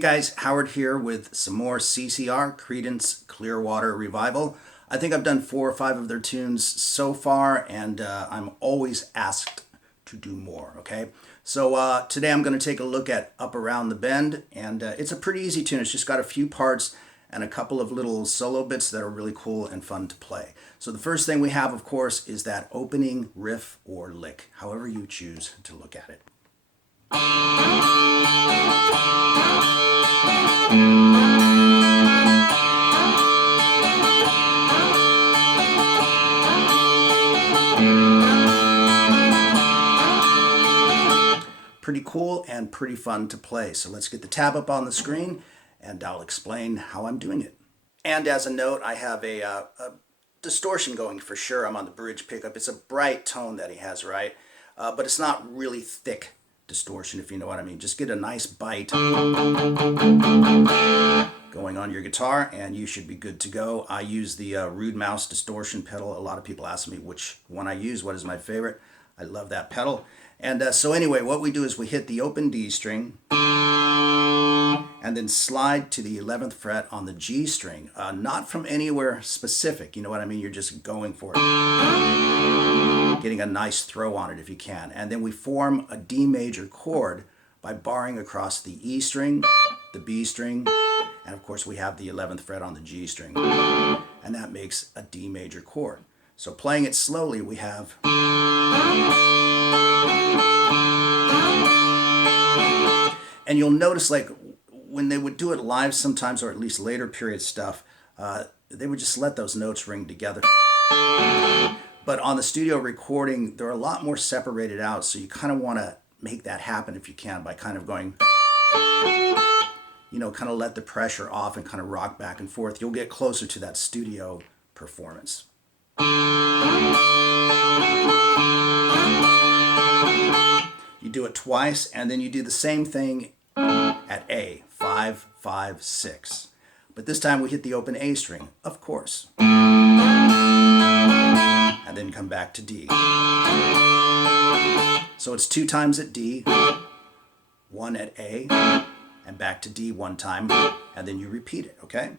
guys, Howard here with some more CCR, Creedence Clearwater Revival. I think I've done 4 or 5 of their tunes so far, and I'm always asked to do more, okay? So today I'm going to take a look at Up Around the Bend, and it's a pretty easy tune. It's just got a few parts and a couple of little solo bits that are really cool and fun to play. So the first thing we have, of course, is that opening riff or lick, however you choose to look at it. Pretty cool and pretty fun to play. So let's get the tab up on the screen and I'll explain how I'm doing it. And as a note, I have a distortion going for sure. I'm on the bridge pickup. It's a bright tone that he has, right? But it's not really thick distortion, if you know what I mean. Just get a nice bite going on your guitar and you should be good to go. I use the Rude Mouse distortion pedal. A lot of people ask me which one I use, what is my favorite. I love that pedal. And so anyway, what we do is we hit the open D string and then slide to the 11th fret on the G string, not from anywhere specific, you know what I mean? You're just going for it, getting a nice throw on it if you can. And then we form a D major chord by barring across the E string, the B string, and of course we have the 11th fret on the G string. And that makes a D major chord. So playing it slowly, we have... And you'll notice, like, when they would do it live sometimes, or at least later period stuff, they would just let those notes ring together. But on the studio recording, they're a lot more separated out, so you kind of want to make that happen if you can by kind of going, you know, kind of let the pressure off and kind of rock back and forth. You'll get closer to that studio performance. You do it twice, and then you do the same thing at A, 5, 5, 6. But this time we hit the open A string, of course. And then come back to D. So it's 2 times at D, 1 at A, and back to D 1 time, and then you repeat it, okay?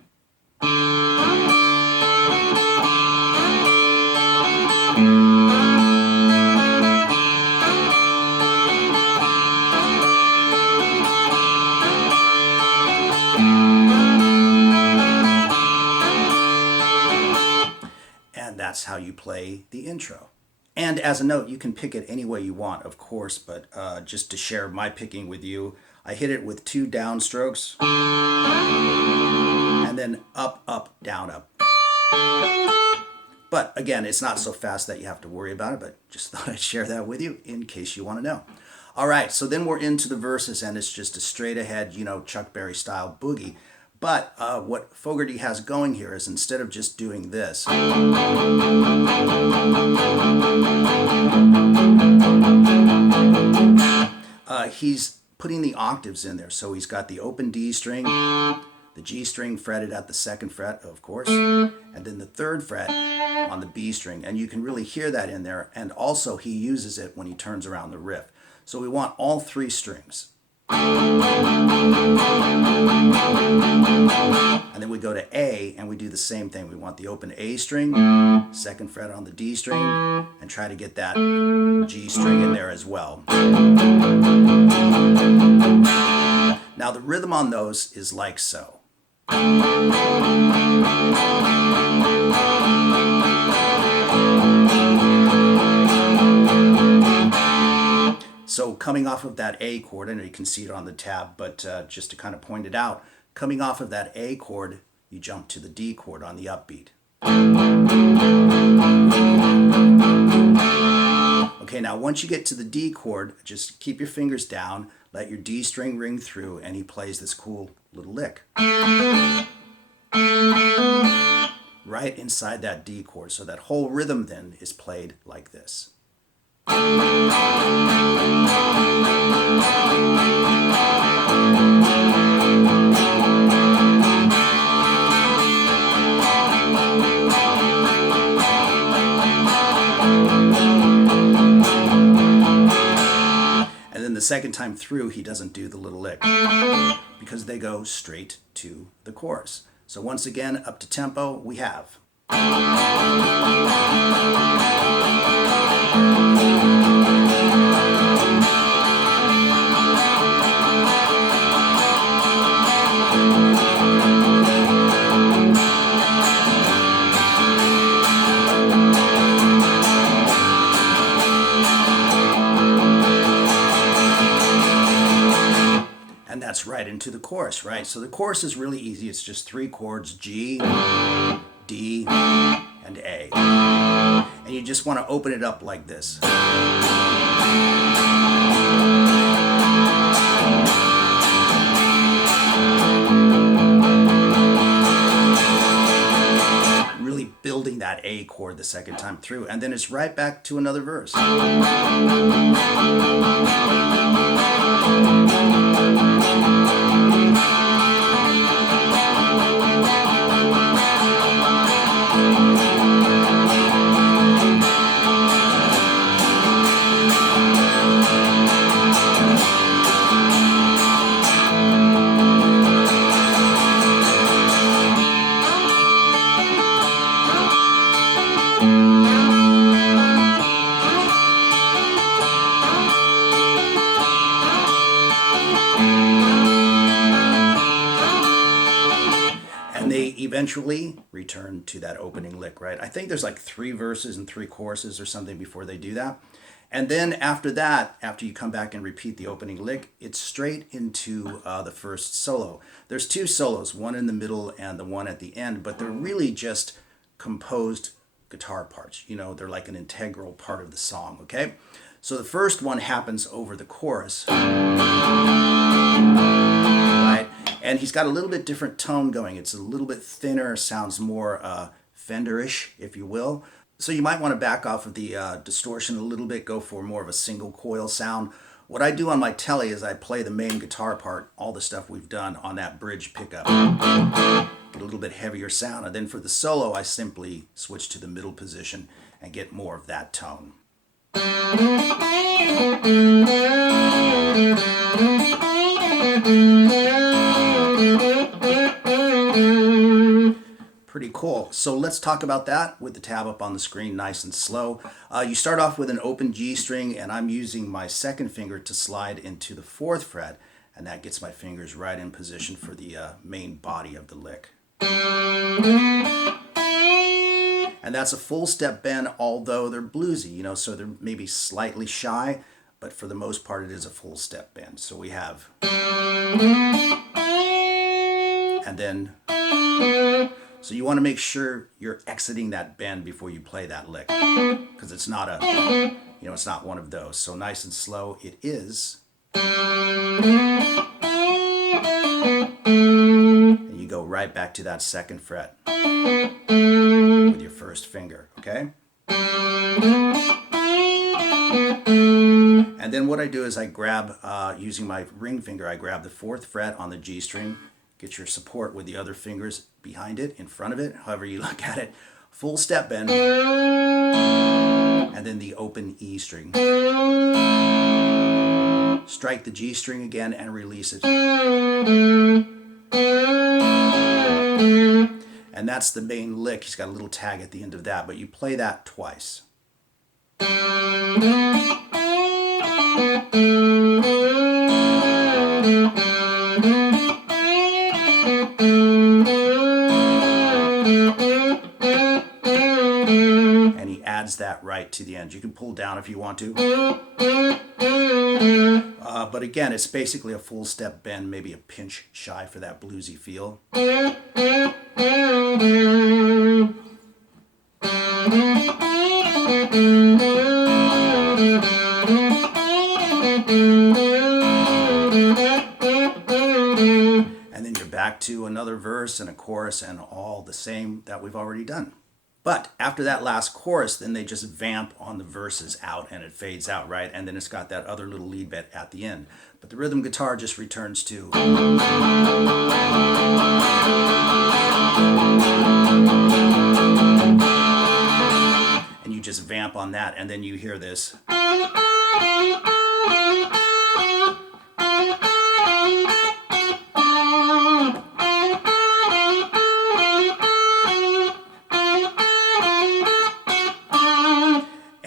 And that's how you play the intro. And as a note, you can pick it any way you want, of course, but just to share my picking with you, I hit it with 2 downstrokes, and then up, up, down, up. But again, it's not so fast that you have to worry about it, but just thought I'd share that with you in case you want to know. All right, so then we're into the verses, and it's just a straight ahead, you know, Chuck Berry style boogie. But what Fogerty has going here is instead of just doing this, he's putting the octaves in there. So he's got the open D string, the G string fretted at the 2nd fret, of course, and then the 3rd fret on the B string. And you can really hear that in there. And also he uses it when he turns around the riff. So we want all 3 strings. And then we go to A and we do the same thing. We want the open A string, 2nd fret on the D string, and try to get that G string in there as well. Now the rhythm on those is like so. So coming off of that A chord, I know you can see it on the tab, but just to kind of point it out, coming off of that A chord, you jump to the D chord on the upbeat. Okay, now once you get to the D chord, just keep your fingers down, let your D string ring through, and he plays this cool little lick. Right inside that D chord, so that whole rhythm then is played like this. second time through, he doesn't do the little lick because they go straight to the chorus. So once again, up to tempo, we have. And that's right into the chorus, right? So the chorus is really easy. It's just 3 chords, G, D, and A. And you just want to open it up like this. Really building that A chord the second time through. And then it's right back to another verse. Eventually return to that opening lick, right? I think there's like 3 verses and 3 choruses or something before they do that. And then after that, after you come back and repeat the opening lick, it's straight into the first solo. There's 2 solos, one in the middle and the one at the end, but they're really just composed guitar parts. You know, they're like an integral part of the song, okay? So the first one happens over the chorus, right? And he's got a little bit different tone going. It's a little bit thinner, sounds more Fender-ish, if you will. So you might want to back off of the distortion a little bit, go for more of a single coil sound. What I do on my telly is I play the main guitar part, all the stuff we've done on that bridge pickup. Get a little bit heavier sound. And then for the solo, I simply switch to the middle position and get more of that tone. Pretty cool. So let's talk about that with the tab up on the screen, nice and slow. You start off with an open G string, and I'm using my second finger to slide into the 4th fret, and that gets my fingers right in position for the main body of the lick. And that's a full step bend, although they're bluesy, you know, so they're maybe slightly shy, but for the most part it is a full step bend. So we have, and then, so you want to make sure you're exiting that bend before you play that lick, because it's not a, you know, it's not one of those. So nice and slow, it is. And you go right back to that 2nd fret with your 1st finger, okay? And then what I do is I grab, using my ring finger, I grab the 4th fret on the G string, get your support with the other fingers behind it, in front of it, however you look at it. Full step bend. And then the open E string. Strike the G string again and release it. And that's the main lick. He's got a little tag at the end of that, but you play that twice. And he adds that right to the end. You can pull down if you want to. But again, it's basically a full step bend, maybe a pinch shy for that bluesy feel. And then you're back to another verse and a chorus and all the same that we've already done. But after that last chorus, then they just vamp on the verses out and it fades out, right? And then it's got that other little lead bit at the end. But the rhythm guitar just returns to. And you just vamp on that, and then you hear this.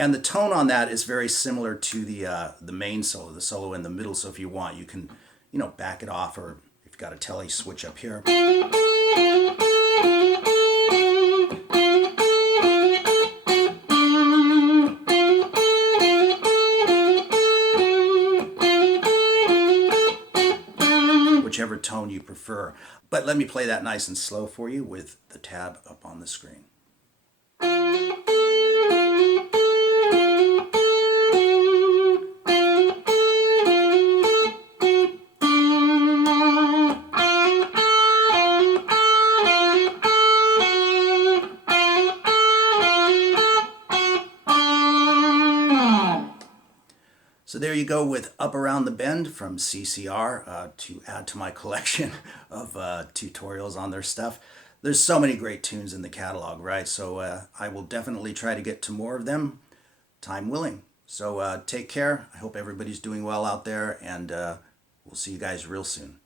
And the tone on that is very similar to the main solo, the solo in the middle. So if you want, you can, you know, back it off, or if you've got a telly, switch up here. Whichever tone you prefer. But let me play that nice and slow for you with the tab up on the screen. So there you go with Up Around the Bend from CCR, to add to my collection of tutorials on their stuff. There's so many great tunes in the catalog, right? So I will definitely try to get to more of them, time willing. So take care. I hope everybody's doing well out there, and we'll see you guys real soon.